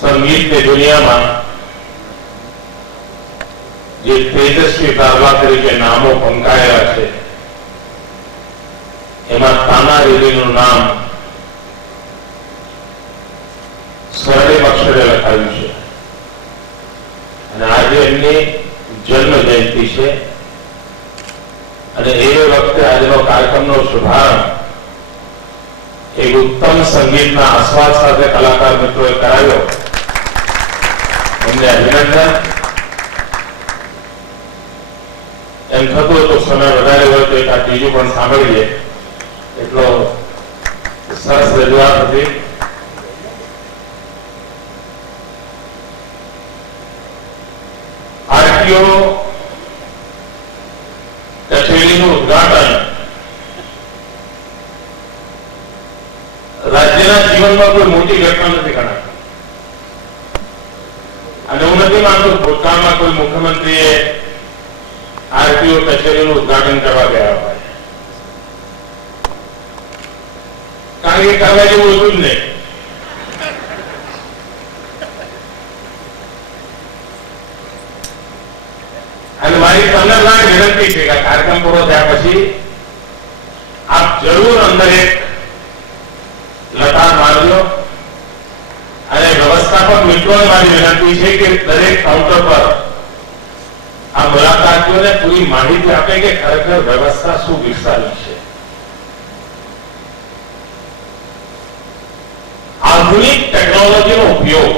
સંગીતની દુનિયામાં જે તેજસ્વી તારલા તરીકે નામો પંકાયેલા છે એમાં તાના રીરીનું નામ સ્વર્ણિમ અક્ષરે લખાયું છે અને આજે એમની જન્મ જયંતિ છે અને એ વખતે આજનો કાર્યક્રમનો શુભારંભ એક ઉત્તમ સંગીતના આસ્વાદ સાથે કલાકાર મિત્રોએ કરાવ્યો. એમને અભિનંદન. એમ થતું તો સમય વધારે હોય તો એક આ ત્રીજું પણ સાંભળીએ, એટલો સરસ રજૂઆત હતી. આરટીઓ કચેરીનું ઉદ્ઘાટન રાજ્યના જીવનમાં કોઈ મોટી ઘટના નથી ગણાતી અને હું નથી માનતો ભૂતકાળમાં કોઈ મુખ્યમંત્રીએ આરટીઓ કચેરીનું ઉદ્ઘાટન કરવા ગયા હોય, કારણ કે કરવા જેવું હતું જ નહીં. અને મારી તમને વિનંતી છે કે કાર્યક્રમ પૂરો થયા પછી આપ જરૂર અંદર એક લતાર મારજો અને વ્યવસ્થાપક મિત્રોને મારી વિનંતી છે કે દરેક કાઉન્ટર પર આ મુલાકાતીઓને પૂરી માહિતી આપે કે ખરેખર વ્યવસ્થા શું વિકસાવી છે. આધુનિક ટેકનોલોજીનો ઉપયોગ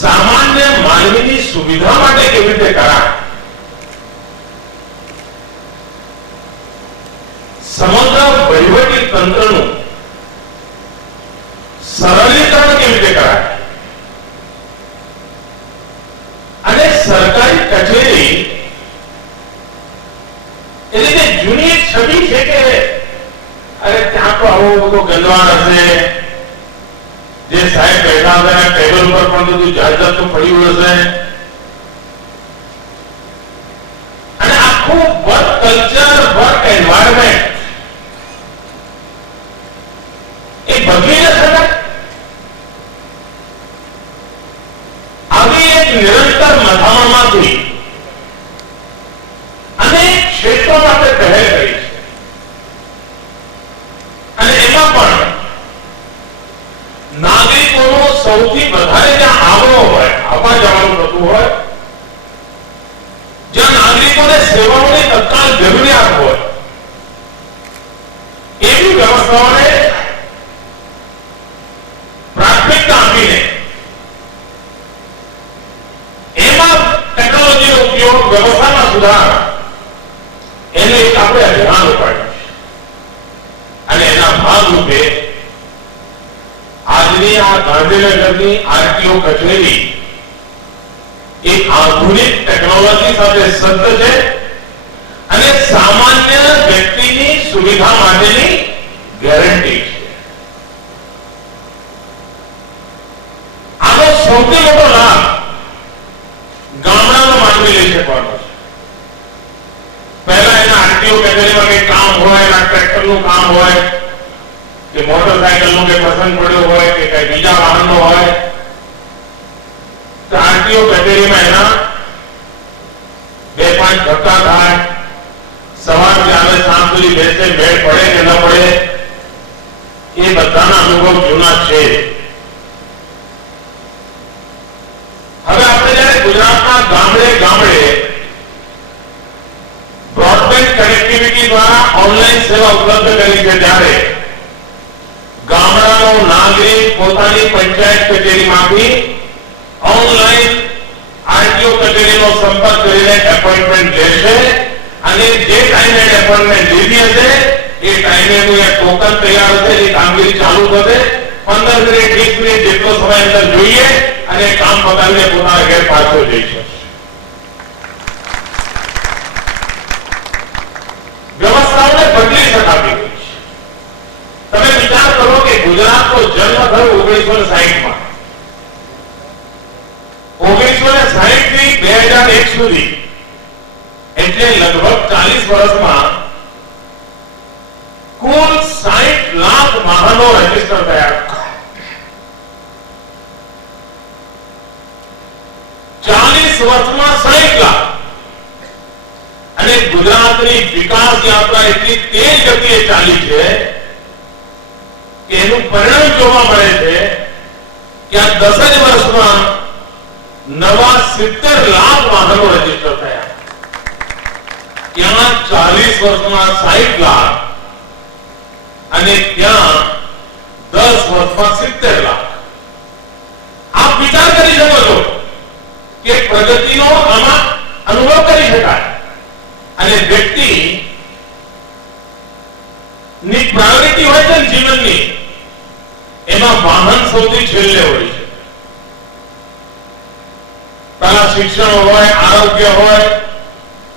સામાન્ય માનવીની સુવિધા માટે કેવી રીતે કરાય, સમગ્ર વહીવટી તંત્રનું સરળીકરણ કેવી રીતે કરાય અને સરકારી કચેરી એટલે કે જૂની એક છબી છે કે અરે ત્યાં તો આવો બધો ગંદવાડ હશે, જે સાહેબ બેઠા હતા ટેબલ પર પણ બધું જાત પડ્યું હશે અને આખું વર્ક કલ્ચર, વર્ક એન્વાયરમેન્ટ એ બદલી ન શકાય. આવી એક નિરંતર મથામણમાંથી અનેક ક્ષેત્રો માટે પહેલ કરી છે અને એમાં પણ નાગરિકોનો સૌથી વધારે જ્યાં આવરો હોય, આવવા જવાનું થતું હોય, જ્યાં નાગરિકોને સેવાઓની તત્કાલ જરૂરિયાત હોય એવી વ્યવસ્થાઓને પ્રાથમિકતા આપીને એમાં ટેકનોલોજીનો ઉપયોગ, વ્યવસ્થામાં સુધાર એને એક આપણે અભિયાન ઉપાડ્યું છે અને એના ભાગરૂપે આજની આ ગાંધીનગરની આરટીઓ કચેરી એક આધુનિક ટેકનોલોજી સાથે સજ્જ છે અને સામાન્ય વ્યક્તિની સુવિધા માટેની ગેરંટી છે. આનો સૌથી મોટો લાભ ગામડાનો માનવી લઈ શકવાનો છે. પહેલા એના આરટીઓ કચેરીમાં કઈ કામ હોય, એના ટ્રેક્ટરનું કામ હોય કે મોટરસાયકલ નો કે પસંદ પડ્યો હોય કે કઈ બીજા વાહનનો હોય તો આરટીઓ કચેરીમાં એના 2-5 ધક્કા થાય, સવારથી આવે સાંજ સુધી બેસે, મેળ પડે કે ન પડે, એ બધાના અનુભવ જૂના છે. હવે આપણે જયારે ગુજરાતના ગામડે ગામડે બ્રોડબેન્ડ કનેક્ટિવિટી દ્વારા ઓનલાઈન સેવા ઉપલબ્ધ કરી છે ત્યારે ગામડાનો નાગરિક પોતાની પંચાયત કચેરીમાંથી ઓનલાઈન આરટીઓ કચેરીનો સંપર્ક કરીને એપોઇન્ટમેન્ટ લેશે અને જે ટાઈમે એપોઇન્ટમેન્ટ લીધી હશે એ ટાઈમે એનું એક ટોકન તૈયાર હશે, એ કામગીરી ચાલુ થશે. 15 મિનિટ 20 મિનિટ જેટલો સમય અંદર જોઈએ અને કામ પતાવીને પોતાના ઘેર પાછો જઈ શકશે. વ્યવસ્થાઓને બદલી શકાતી હોય છે. તમે વિચાર કરો કે ગુજરાતનો જન્મ થયો 1960માં. 1960 થી 2001 સુધી એટલે લગભગ 40 વર્ષમાં કુલ 60 લાખ વાહનો રજીસ્ટર થયા, 40 વર્ષમાં 60 લાખ. અને ગુજરાતની વિકાસ યાત્રા એટલી તેજ ગતિએ ચાલી છે કે એનું પરિણામ જોવા મળે છે કે આ 10 જ વર્ષમાં નવા 70 લાખ વાહનો રજીસ્ટર થયા. ત્યાં 40 વર્ષમાં 60 લાખ અને ત્યાં 10 વર્ષમાં 70 લાખ. આપ વિચાર કરી શકો છો કે પ્રગતિનો આમાં અનુભવ કરી શકાય. અને વ્યક્તિ ની પ્રાયોરિટી હોય છે જીવનની, એમાં વાહન સૌથી છેલ્લે હોય છે. પહેલા શિક્ષણ હોય, આરોગ્ય હોય,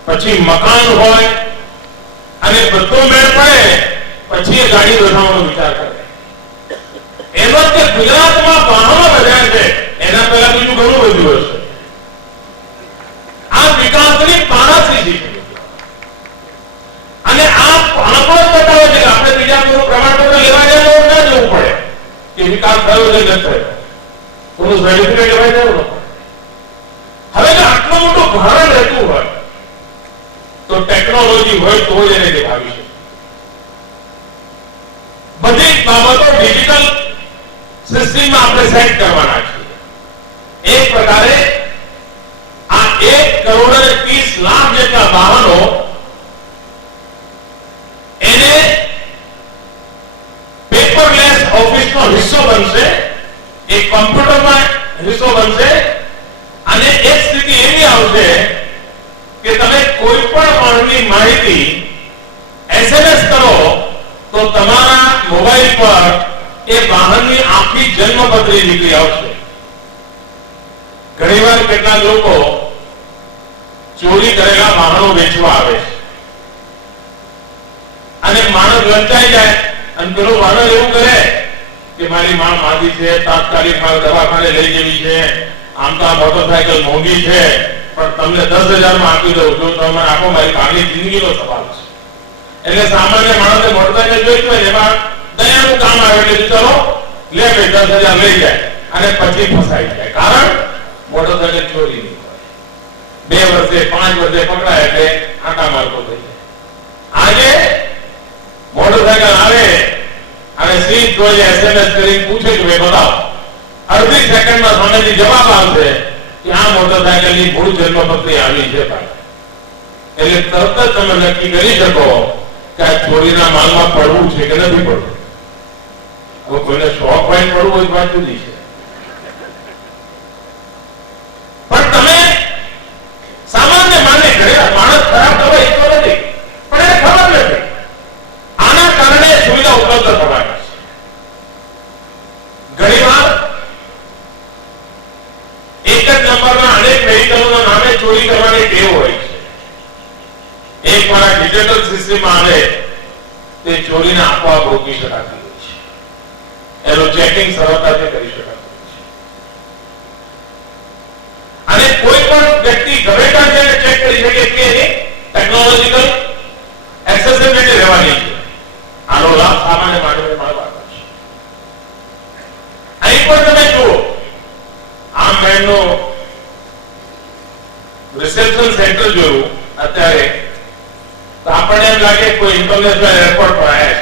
પછી મકાન હોય, અને બધો મેળ પડે પછી એ ગાડી વધારવાનો વિચાર કરે. એનો કે ગુજરાતમાં વાહનો વધ્યા છે એના પહેલા બીજું ઘણું બધું હશે. આ વિકાસની પાણાથી છે. અને આ આંકડો બતાવે છે કે આપણે બીજા કોઈ પ્રમાણપત્ર લેવા જવું ના જવું પડે કે વિકાસ થયો છે કે થયો, કોનું સર્ટિફિકેટ લેવા જવું ન પડે. હવે જો આટલું મોટું ભારણ રહેતું હોય તો ટેકનોલોજી હોય તો જ એને દેખાવી છે. બધી બાબતો ડિજિટલ સિસ્ટમમાં આપણે સેટ કરવાના છીએ. એક પ્રકારે આ 1,30,00,000 જેટલા વાહનો એને પેપરલેસ ઓફિસનો હિસ્સો બનશે, એક કમ્પ્યુટરમાં હિસ્સો બનશે. અને એક સ્થિતિ એવી આવશે કે તમે કોઈ પણ વાહનની માહિતી એસએમએસ કરો તો તમારા મોબાઈલ પર એ વાહનની આખી જન્મપત્રી નીકળી આવશે. ઘણીવાર કેટલાક લોકો ચોરી કરેલા વાહનો વેચવા આવે છે અને માણસ લંચાઈ જાય અને પેલો વાહન એવું કરે કે મારી માં માદી છે, તાત્કાલિક મારે દવાખાને લઈ જવી છે, આમ તો આ મોટરસાયકલ મોંઘી છે પણ તમને 10,000 માં આપી દઉં, જો તમે આપો મારી આગલી જિંદગીનો સવાલ છે. એટલે સામાન્ય માણસે મોટરસાયકલ જોઈતું હોય એમાં દયાનું કામ આવે એટલે ચલો લે ભાઈ 10,000 લઈ જાય અને પછી ફસાઈ જાય. કારણ મોટરસાયકલ ચોરી નહીં હોય. 2 વર્ષે 5 વર્ષે પકડાય એટલે આંટા મારતો થઈ જાય. આજે મોટરસાયકલ આવે અને સીટ જોઈએ એસએમએસ કરીને પૂછે કે ભાઈ બતાવો, અડધી સેકન્ડમાં સામેથી જવાબ આવશે કે આ મોટરસાયકલની મૂળ જન્મપત્રી આવી છે. એટલે તરત જ તમે નક્કી કરી શકો કે આ ચોરીના માલમાં પડવું છે કે નથી પડવું. હવે કોઈને શોખ હોય પડવું હોય વાત જુદી છે, પણ તમે સામાન્ય માને માણસ ખરાબ થવાય તો નથી, પણ એને ખબર નથી. આના કારણે સુવિધા ઉપલબ્ધ થવાની છે. ઘણીવાર એક જ નંબરના અનેક વેહિકલોના નામે ચોરી કરવાની ટેવ હોય છે. એકવાર આ ડિજિટલ સિસ્ટમમાં આવે તે ચોરીને આપોઆપ રોકી શકાતી હોય છે. એનું ચેકિંગ સરળતાથી કરી શકાતું હોય છે. અને કોઈ પણ વ્યક્તિ ગમે ત્યાં જઈને ચેક કરી શકે કે ટેકનોલોજીકલ એક્સેસિબિલિટી રહેવાની છે. આનો લાભ સામાન્ય માનવીને મળવાનો છે. અહીં પણ તમે જુઓ, આમ મેનનું રિસેપ્શન સેન્ટર જોયું અત્યારે તો આપણને એમ લાગે કોઈ ઇન્ટરનેશનલ એરપોર્ટ પર આવ્યા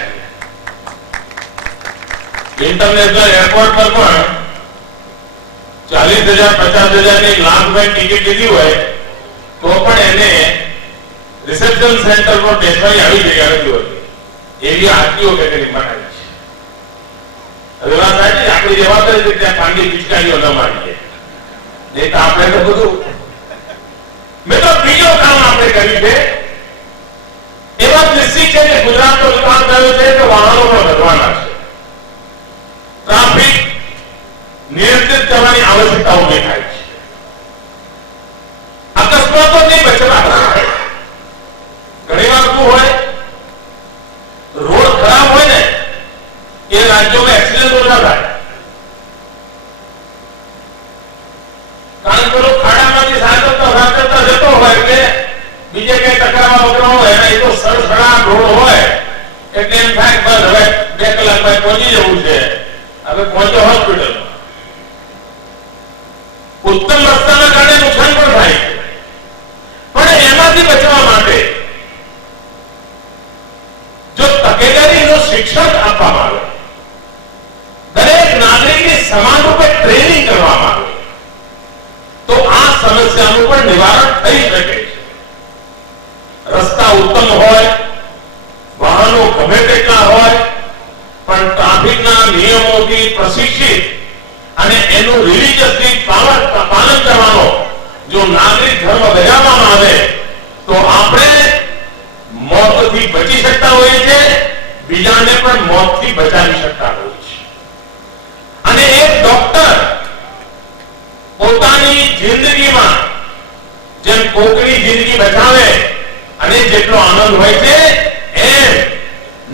છે. ઇન્ટરનેશનલ એરપોર્ટ પર પણ 40,000 50,000 ની લાખમાં ટિકિટ લીધી હોય તો પણ એને રિસેપ્શન સેન્ટર પર બેસવાની આવી જગ્યા નથી હોતી. એવી આરટીઓ કેટેગરી બનાવી છે. હવે વાત સાચી, આપણી જવાબદારી છે ત્યાં ખાનગી પિચકારીઓ ન મારીએ, નહીં તો આપણે તો બધું. મેં તો બીજો કામ આપણે કર્યું છે. એ વાત નિશ્ચિત છે કે ગુજરાતનો વિકાસ થયો છે તો વાહનો પણ વધવાના છે. ટ્રાફિક નિયંત્રિત કરવાની આવશ્યકતા ઉભી થાય છે. અકસ્માતો નહીં બચવા. ઘણીવાર શું હોય, રોડ ખરાબ હોય ને એ રાજ્યોમાં એક્સિડન્ટ ઓછા થાય. કારણ કે લોકો ખાડામાંથી સાચવતા જતો હોય એટલે બીજે કઈ ટકરાવા વગર હોય, એના એ તો સરસડા રોડ હોય એટલે એમ થાય બસ હવે 2 કલાક આપણે પહોંચે હોસ્પિટલ, ઉત્તમ રસ્તાના કારણે નુકસાન પણ થાય છે, પણ એમાંથી બચવા માટે જો તકેદારીનું શિક્ષણ આપવામાં આવે, દરેક નાગરિકને સમાન રૂપે ટ્રેનિંગ કરવામાં આવે, તો આ સમસ્યાનું પણ નિવારણ થઈ શકે છે. રસ્તા ઉત્તમ હોય, વાહનો ગમે તેટલા હોય, પણ ટ્રાફિકના નિયમોથી પ્રશિક્ષિત અને એનું રિલીજિયસલી પાલન કરવાનો જો નાગરિક ધર્મ બજાવવામાં આવે તો આપણે મોતથી બચી શકતા હોઈએ છીએ, બીજાને પણ મોતથી બચાવી શકતા હોઈએ છીએ. અને એક ડોક્ટર પોતાની જિંદગીમાં જેમ કોકની જિંદગી બચાવે અને જેટલો આનંદ હોય છે, એમ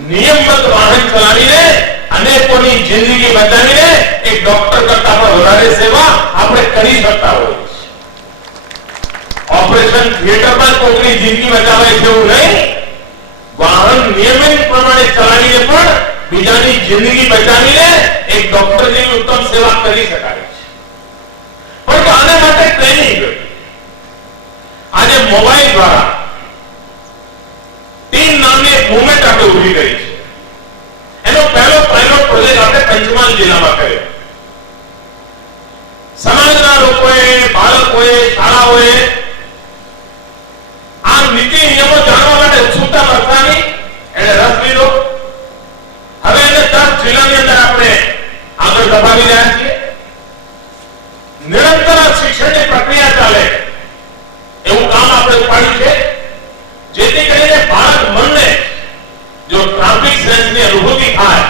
નિયમબદ્ધ વાહન ચલાવીને અનેકોની જિંદગી બચાવીને એક ડોક્ટર કરતા પણ વધારે સેવા આપણે કરી શકતા હોઈએ છીએ. ઓપરેશન થિયેટરમાં કોકની જિંદગી બચાવે છે એવું નહીં, વાહન નિયમિત પ્રમાણે ચલાવીને પણ બીજાની જિંદગી બચાવીને એક ડોક્ટર જેવી ઉત્તમ સેવા કરી શકાય છે. પણ આના માટે ટ્રેનિંગ આજે મોબાઈલ દ્વારા ટીમ નામની એક મૂવમેન્ટ આપણે ઉભી કરી છે. એનો પહેલો પાયલોટ પ્રોજેક્ટ આપણે પંચમહાલ જિલ્લામાં કર્યો. સમાજના લોકોએ, બાળકોએ, શાળાઓએ આ નીતિ નિયમો જાણવા માટે ઉત્સુકતા દર્શાવી એને રસ લીધો. હવે એને 10 જિલ્લાની અંદર આપણે આગળ ધપાવી રહ્યા છીએ. નિરંતર શિક્ષણની પ્રક્રિયા ચાલે એવું કામ આપણે ઉપાડ્યું છે, જેથી કરીને બાળક મનને જો ટ્રાફિક સેન્સની અનુભૂતિ થાય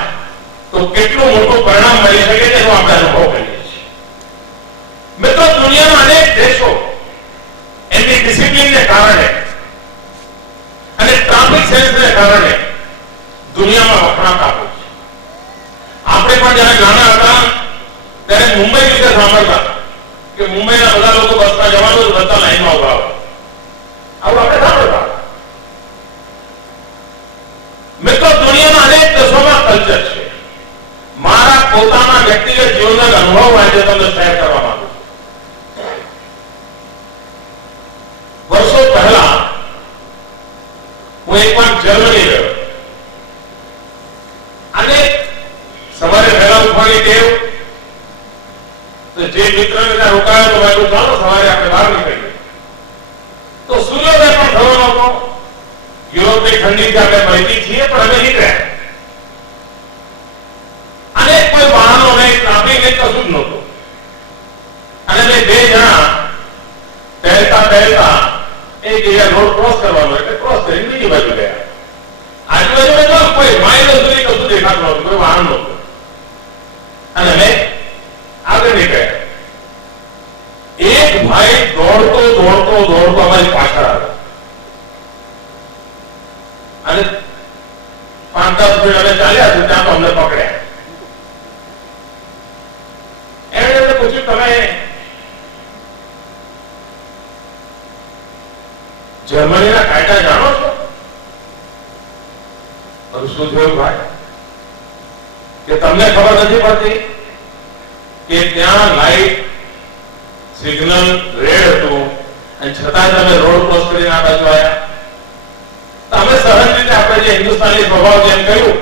તો કેટલું મોટું પરિણામ મળી શકે તેનો આપણે અનુભવ કરીએ છીએ. મિત્રો, દુનિયાના અનેક દેશો એમની ડિસિપ્લિનને કારણે અને ટ્રાફિક સેન્સને કારણે દુનિયામાં વખણાતા હોય છે. આપણે પણ જ્યારે નાના હતા ત્યારે મુંબઈ વિશે સાંભળતા કે મુંબઈના બધા લોકો બસમાં જવાનું બધા લાઈનમાં ઉભા હોય, આવું આપણે સાંભળતા. મિત્રો, દુનિયાના અનેક દેશોમાં કલ્ચર છે. મારા પોતાના વ્યક્તિગત જીવનના અનુભવ આજે તમને શેર કરવા માંગુ છું. વર્ષો પહેલા હું એકવાર જર્મની ગયો અને સવારે વહેલા ઉઠવાની ટેવ, તો જે મિત્રને ત્યાં રોકાયો તો મેં ચાલો સવારે આપણે બહાર નીકળીએ. તો સૂર્યોદય પણ થયો નહોતો. યુરોપની ઠંડીથી આપણે ભયભીત છીએ, પણ અમે નીકળ્યા. અનેક કોઈ વાહનો નહીં, ટ્રાફિક નહીં, કશું જ નહોતું. અને અમે 2 જણા પહેરતા એક જગ્યા રોડ ક્રોસ કરવાનો, એટલે ક્રોસ કરીને બીજી બાજુ ગયા. આજુબાજુ કોઈ માઇલ સુધી કશું દેખાતું નહોતું, કોઈ વાહન નહોતું. અને અમે આગળ નીકળ્યા. એક ભાઈ દોડતો અમારી પાછળ આવ્યો અને 5-10 મિનિટ અમે ચાલ્યા તો ત્યાં તો અમને પકડ્યા. એમણે પૂછ્યું, તમે જર્મનીના કાયદા જાણો છો? શું થયું ભાઈ કે તમને ખબર નથી પડતી કે ત્યાં લાઈટ સિગ્નલ રેડ હતું અને છતાં તમે રોડ ક્રોસ કરીને આ બાજુ આવ્યા? તમે સહજ રીતે આપણે જે હિન્દુસ્તાની સ્વભાવ જેમ કહ્યું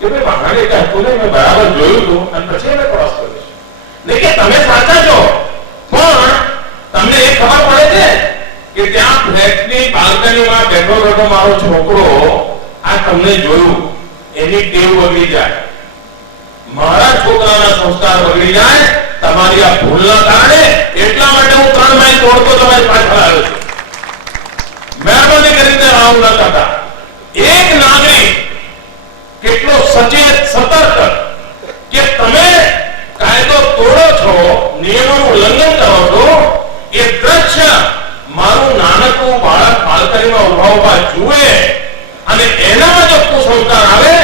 કે ભાઈ વાહને કે હતું ને મેં બરાબર જોયું હતું અને પછી અમે ક્રોસ કર્યું. નહીં કે તમે સાચા છો, પણ તમને એ ખબર પડે છે કે ત્યાં ફ્લેટની બાલ્કનીમાં બેઠો મારો છોકરો આ તમને જોયું, એની ટેવ બગડી જાય, મારા છોકરાના સંસ્કાર બગડી જાય તમારી આ ભૂલના કારણે. એટલા માટે હું 3 માઇલ દોડતો તમારી પાછળ આવ્યો છું. મહેરબાની કરીને આવું ન કરતા. એક નાગરિક કેટલો સચેત, સતર્ક કે તમે કાયદો તોડો છો, નિયમોનું ઉલ્લંઘન કરો છો, એ દ્રશ્ય મારું નાનકડું બાળક બાલ્કનીમાં ઉભા જુએ અને એનામાં જો કુસંસ્કાર આવે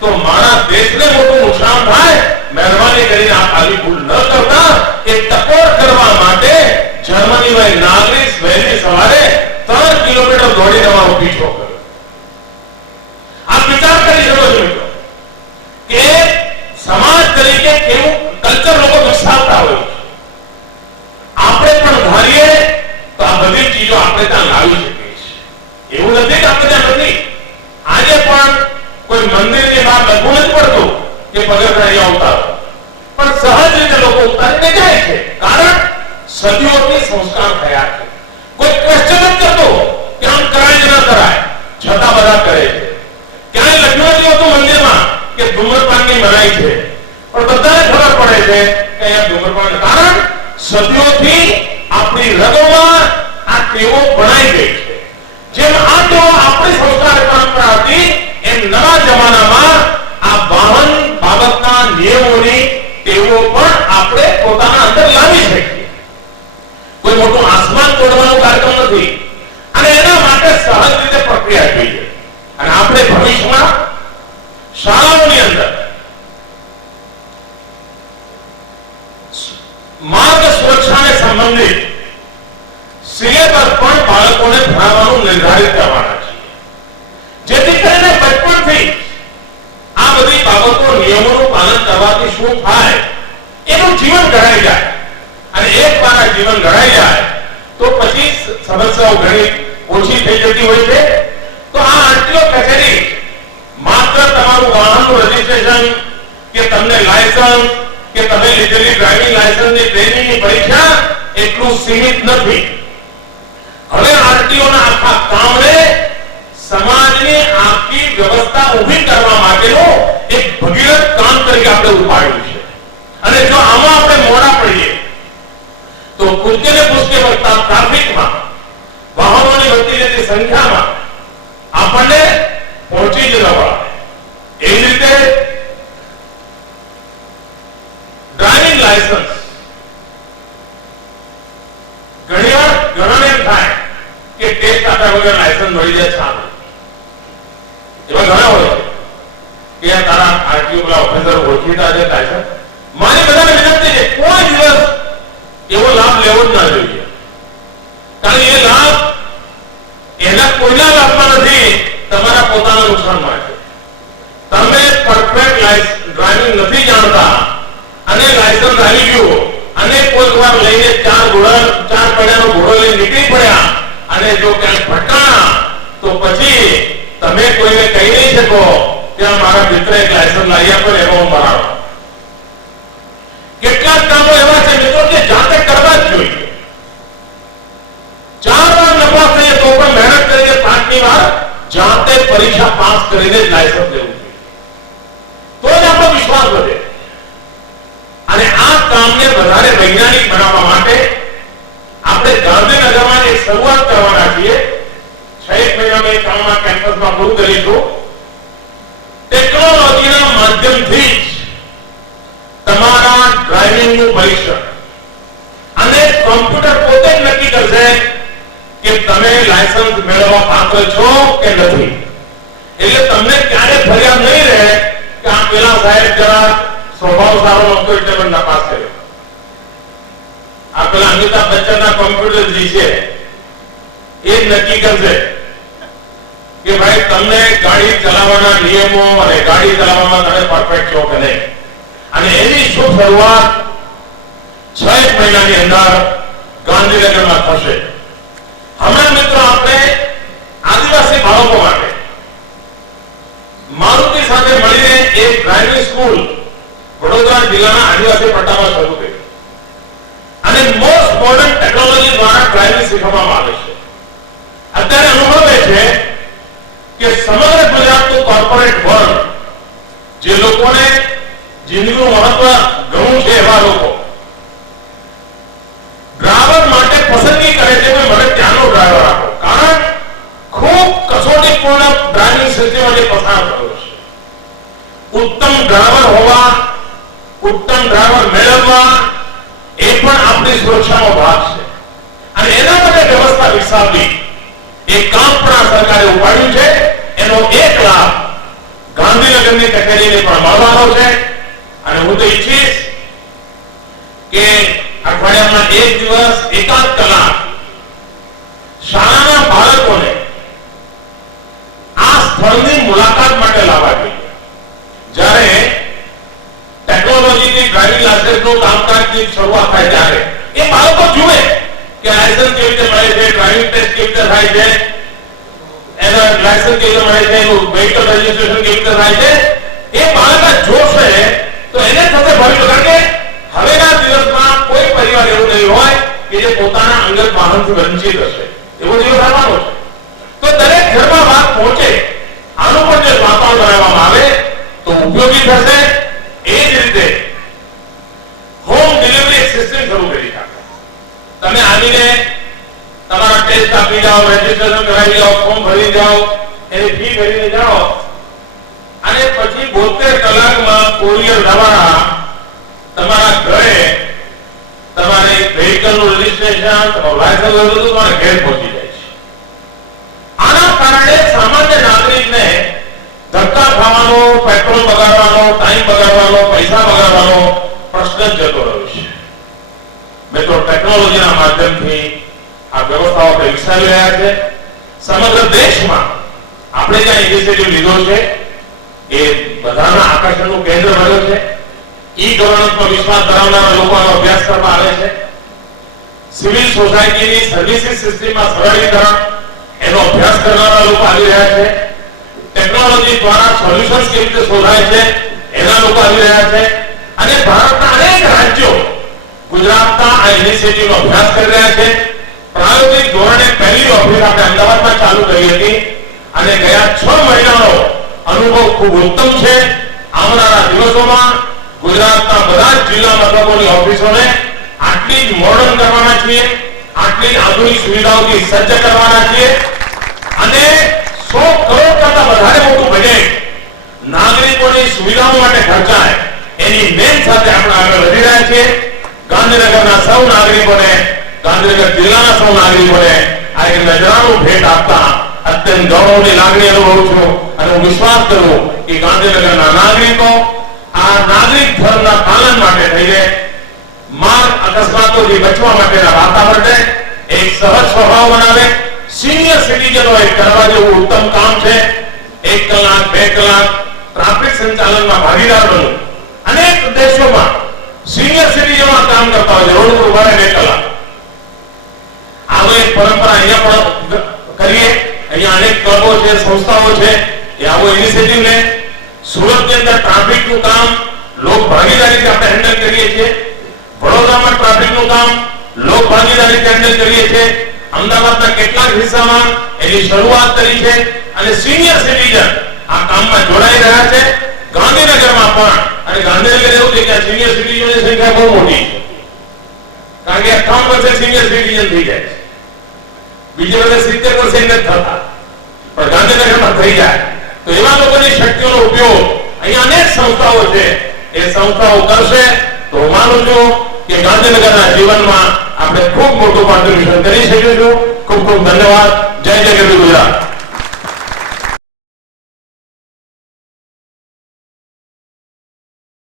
તો મારા દેશને મોટું નુકસાન થાય. મહેરબાની કરીને આ આવી ભૂલ ન કરતા. એ ટકોર કરવા માટે જર્મનીનો એક નાગરિક વહેલી સવારે 3 કિલોમીટર દોડી તમારો પીછો કર્યો. આપ વિચાર કરી શકો છો મિત્રો કે સમાજ તરીકે તરીકે કેવું કલ્ચર લોકો વિકસાવતા હોય આપણે પણ ધારીએ તો આ બધી ચીજો આપણે ત્યાં લાવી શકીએ છીએ એવું નથી કે આપણે ત્યાં નથી આજે પણ કોઈ મંદિરની બહાર લખવું નથી પડતું કે પગથિયા ઉતારો પણ સહજ રીતે લોકો ઉતારીને જાય છે કારણ સદીઓથી સંસ્કાર થયા છે કોઈ ક્વેશ્ચન જ કરતો કે આમ કરાય કે ન કરાય છતાં બધા કરે છે ક્યાંય લખ્યું નથી હોતું મંદિરમાં કે ધૂમ્રપાનની મનાઈ છે પણ બધાને ખબર પડે છે કે અહીંયા ધૂમ્રપાન કારણ સદીઓથી આપણી રગોમાં આ ટેવો ભણાઈ ગઈ છે જેમ આ ટેવો આપણી સંસ્કાર પરંપરા હતી એમ નવા જમાનામાં આ વાહન બાબતના નિયમોની ટેવો પણ આપણે પોતાના અંદર લાવી શકીએ કોઈ મોટું આસમાન તોડવાનો કાર્યક્રમ નથી અને એના માટે સહજ રીતે પ્રક્રિયા જોઈએ અને આપણે ભવિષ્યમાં શાળાઓની અંદર માર્ગ સુરક્ષાને સંબંધિત સિલેબસ પણ બાળકોને ભણાવવાનું નિર્ધારિત કરવાના છે જેથી કરીને બચપણથી આ બધી બાબતો નિયમોનું પાલન કરવાથી શું થાય એનું જીવન ઘડાઈ જાય અને એકવાર આ જીવન ઘડાઈ જાય તો પછી સમસ્યાઓ ઘણી ઓછી થઈ જતી હોય છે તો આ આરટીઓ કચેરી માત્ર તમારું વાહનનું રજીસ્ટ્રેશન કે તમને લાયસન્સ કે તમે લીધેલી ડ્રાઇવિંગ લાયસન્સની ટ્રેનિંગની પરીક્ષા એટલું સીમિત નથી હવે આરટીઓના આખા કામને સમાજની આખી વ્યવસ્થા ઊભી કરવા માટેનું એક ભગીરથ કામ તરીકે આપણે ઉપાડ્યું છે અને જો આમાં આપણે મોડા પડીએ તો કૂદકે ને પુસ્કે વધતા ટ્રાફિકમાં વાહનોની વધતી જતી સંખ્યામાં આપણને પહોંચી જ ન વળે એવી રીતે ડ્રાઇવિંગ લાયસન્સ ઘણીવાર ઘણાને એમ થાય કે ટેસ્ટ આપ્યા વગર લાયસન્સ મળી જાય સારું એવા ઘણા હોય કે તારા આરટીઓ પેલા ઓફિસર ઓળખીતા છે લાયસન્સ મારી બધાને વિનંતી છે કોઈ દિવસ એવો લાભ લેવો જ ના જોઈએ કારણ એ લાભ એના કોઈના લાભમાં નથી તમારા પોતાના નુકસાનમાં છે તમે પરફેક્ટ ડ્રાઇવિંગ નથી જાણતા અને લાયસન્સ આવી ગયું અને કોઈ વાર લઈને ચાર પૈડાનો ઘોડો લઈને નીકળી પડ્યા અને જો ક્યાંક ભટકાણા તો પછી તમે કોઈને કહી નહીં શકો કે મારા મિત્ર એક લાયસન્સ લાવી આપો એનો હું ભરાવો કેટલાક કામો એવા છે મિત્રો કે જાતે કરવા જ જોઈએ 4 વાર નપાસ થઈએ તો પણ મહેનત કરીને 5મી વાર જાતે પરીક્ષા પાસ કરીને જ લાયસન્સ લેવું જોઈએ તો જ આપણો વિશ્વાસ વધે અને આ કામને વધારે વૈજ્ઞાનિક બનાવવા માટે આપણે ગાંધીનગરમાં એક શરૂઆત કરવાના છીએ 6 મહિનામાં એક કામમાં કેમ્પસમાં પૂરું કરીશું ટેકનોલોજીના માધ્યમથી તમારા ડ્રાઇવિંગનું પરીક્ષણ અને કોમ્પ્યુટર પોતે જ નક્કી કરશે કે તમે લાયસન્સ મેળવવા પાત્ર છો કે નથી એટલે તમને ક્યારે ફરિયાદ નહીં રહે કે આ પેલા સાહેબ જરા સ્વભાવ સારો નહોતો એટલે પણ નાપાસ કર્યો આ પેલા અમિતાભ બચ્ચનના કોમ્પ્યુટર જે છે એ નક્કી કરશે કે ભાઈ તમને ગાડી ચલાવવાના નિયમો અને ગાડી ચલાવવામાં તમે પરફેક્ટ છો કે નહીં અને એની શું શરૂઆત 6 મહિનાની અંદર ગાંધીનગરમાં થશે હમણાં મિત્રો આપણે આદિવાસી બાળકો માટે મારુતિ સાથે મળીને એક ડ્રાઇવિંગ સ્કૂલ વડોદરા જિલ્લાના આદિવાસી પટ્ટામાં શરૂ કરી અને મોસ્ટ મોડર્ન ટેકનોલોજી દ્વારા ડ્રાઇવિંગ શીખવવામાં આવે છે અત્યારે અનુભવે છે કે સમગ્ર ગુજરાતનું કોર્પોરેટ વર્લ્ડ જે લોકોને જિંદગીનું મહત્વ ઘણું છે એવા લોકો ડ્રાઈવર માટે પસંદગી કરે છે કે મને ત્યાંનો ડ્રાઈવર આપો કારણ ખૂબ કસોટીપૂર્ણ ડ્રાઇવિંગ સિસ્ટમમાંથી પસાર થયો છે ઉત્તમ ડ્રાઈવર હોવા ઉત્તમ ડ્રાઈવર મેળવવા એ પણ આપણી સુરક્ષાનો ભાગ છે અને એના માટે વ્યવસ્થા વિકસાવવી એ કામ પણ આ સરકારે ઉપાડ્યું છે એનો એક લાભ ગાંધીનગરની કચેરીને પણ મળવાનો છે અને હું તો ઈચ્છીશ કે અઠવાડિયામાં એક દિવસ એકાદ કલાક શાળાના બાળકોને આ સ્થળની મુલાકાત માટે લાવવા જોઈએ જ્યારે ટેકનોલોજી ડ્રાઇવિંગ લાયસન્સનું કામકાજની શરૂઆત થાય ત્યારે એ બાળકો જુએ કે લાયસન્સ કેવી રીતે મળે છે, ડ્રાઇવિંગ ટેસ્ટ કેવી રીતે થાય છે, એના લાયસન્સ કેવી રીતે મળે છે, એનું વેહિકલ રજીસ્ટ્રેશન કેવી રીતે થાય છે, એ બાળક જોશે તો એને થશે ભવિષ્ય. કારણ કે હવેના દિવસમાં કોઈ પરિવાર એવું નહીં હોય કે જે પોતાના અંગત વાહનથી વંચિત હશે, એવો દિવસ આવવાનો છે. તો દરેક ઘરમાં વાત પહોંચે, આનું પણ જો વાતાવરણ બનાવવામાં આવે તો ઉપયોગી થશે. એ જ રીતે હોમ ડિલિવરી સિસ્ટમ શરૂ કરી શકે. તમે આવીને તમારા ટેસ્ટ આપી જાઓ, રજીસ્ટ્રેશન કરાવી જાઓ, ફોર્મ ભરી જાઓ, એની ફી ભરીને જાઓ અને પછી 72 કલાકમાં કોરિયર દ્વારા તમારા ઘરે તમારે વેહિકલનું રજીસ્ટ્રેશન, લાયસન્સ બધું તમારા ઘરે પહોંચી જાય છે. આના કારણે સામાન્ય નાગરિકને ધક્કા ખાવાનો, પેટ્રોલ બગાડવાનો, ટાઈમ બગાડવાનો, પૈસા બગાડવાનો પ્રશ્ન જ જતો રહ્યો છે. મિત્રો, ટેકનોલોજીના માધ્યમથી આ વ્યવસ્થાઓ વિકસાવી રહ્યા છે. સમગ્ર દેશમાં આપણે જ્યાં ઇનિશિયેટિવ લીધો છે એ બધાના આકર્ષણનું કેન્દ્ર બન્યો છે. ઈ ગવર્નન્સમાં વિશ્વાસ ધરાવનારા લોકો આનો અભ્યાસ કરવા આવે છે. સિવિલ સોસાયટીની સર્વિસીસ સિસ્ટમમાં સરળીકરણ એનો અભ્યાસ કરનારા લોકો આવી રહ્યા છે. ટેકનોલોજી દ્વારા સોલ્યુશન્સ કેવી રીતે શોધાય છે એના લોકો આવી રહ્યા છે. અને ભારતના અનેક રાજ્યો ગુજરાતના આ ઇનિશિયેટિવનો અભ્યાસ કરી રહ્યા છે. પ્રાયોગિક ધોરણે પહેલી ઓફિસ આપણે અમદાવાદમાં ચાલુ કરી હતી અને ગયા 6 મહિનાનો અનુભવ ખૂબ ઉત્તમ છે. આવનારા દિવસોમાં ગુજરાતના બધા જ જિલ્લા મથકોની ઓફિસોને આટલી જ મોડર્ન કરવાના છીએ, આટલી જ આધુનિક સુવિધાઓથી સજ્જ કરવાના છીએ અને 100 કરોડ કરતા વધારે મોટું બજેટ નાગરિકોની સુવિધાઓ માટે ખર્ચાય એની નેમ સાથે આપણે આગળ વધી રહ્યા છીએ. ગાંધીનગરના સૌ નાગરિકોને, ગાંધીનગર જિલ્લાના સૌ નાગરિકોને આ એક નજરાનું ભેટ આપતા અત્યંત ગૌરવની લાગણી અનુભવું છું અને હું વિશ્વાસ કરું કે ગાંધીનગરના નાગરિકો આ નાગરિક ધર્મના પાલન માટે થઈને માર્ગ અકસ્માતોથી બચવા માટેના વાતાવરણને એક સહજ સ્વભાવ બનાવે. સિનિયર સિટીઝનોએ કરવા જેવું ઉત્તમ કામ છે. 1 કલાક 2 કલાક ટ્રાફિક સંચાલનમાં ભાગીદાર બનવું. અનેક દેશોમાં સિનિયર સિટીઝનો કામ કરતા હોય છે, રોડ પર ઉભા રહે 2 કલાક. આવો એક પરંપરા અહીંયા પણ કરીએ. અહીંયા અનેક ક્લબો છે, સંસ્થાઓ છે, એ આવો ઇનિશિયેટિવ લે. સુરતની અંદર ટ્રાફિકનું કામ લોક ભાગીદારીથી આપણે હેન્ડલ કરીએ છીએ. વડોદરામાં ટ્રાફિકનું કામ લોક ભાગીદારીથી હેન્ડલ કરીએ છીએ. અમદાવાદના કેટલાક હિસ્સામાં એની શરૂઆત કરી છે અને સિનિયર સિટીઝન આ કામમાં જોડાઈ રહ્યા છે. ગાંધીનગરમાં પણ, અને ગાંધીનગર એવું છે કે સિનિયર સિટીઝનની સંખ્યા બહુ મોટી છે, કારણ કે 58 વર્ષે સિનિયર સિટીઝન થઈ જાય છે. બીજી વર્ષે 70 વર્ષે નથી થતા, પણ ગાંધીનગરમાં થઈ જાય. તો એવા લોકોની શક્તિઓનો ઉપયોગ અહીંયા અનેક સંસ્થાઓ છે, એ સંસ્થાઓ કરશે તો હું માનું છું કે ગાંધીનગરના જીવનમાં આપણે ખૂબ મોટું કોન્ટ્રીબ્યુશન કરી શકીશું. ખૂબ ખૂબ ધન્યવાદ. જય જય ગરવી ગુજરાત.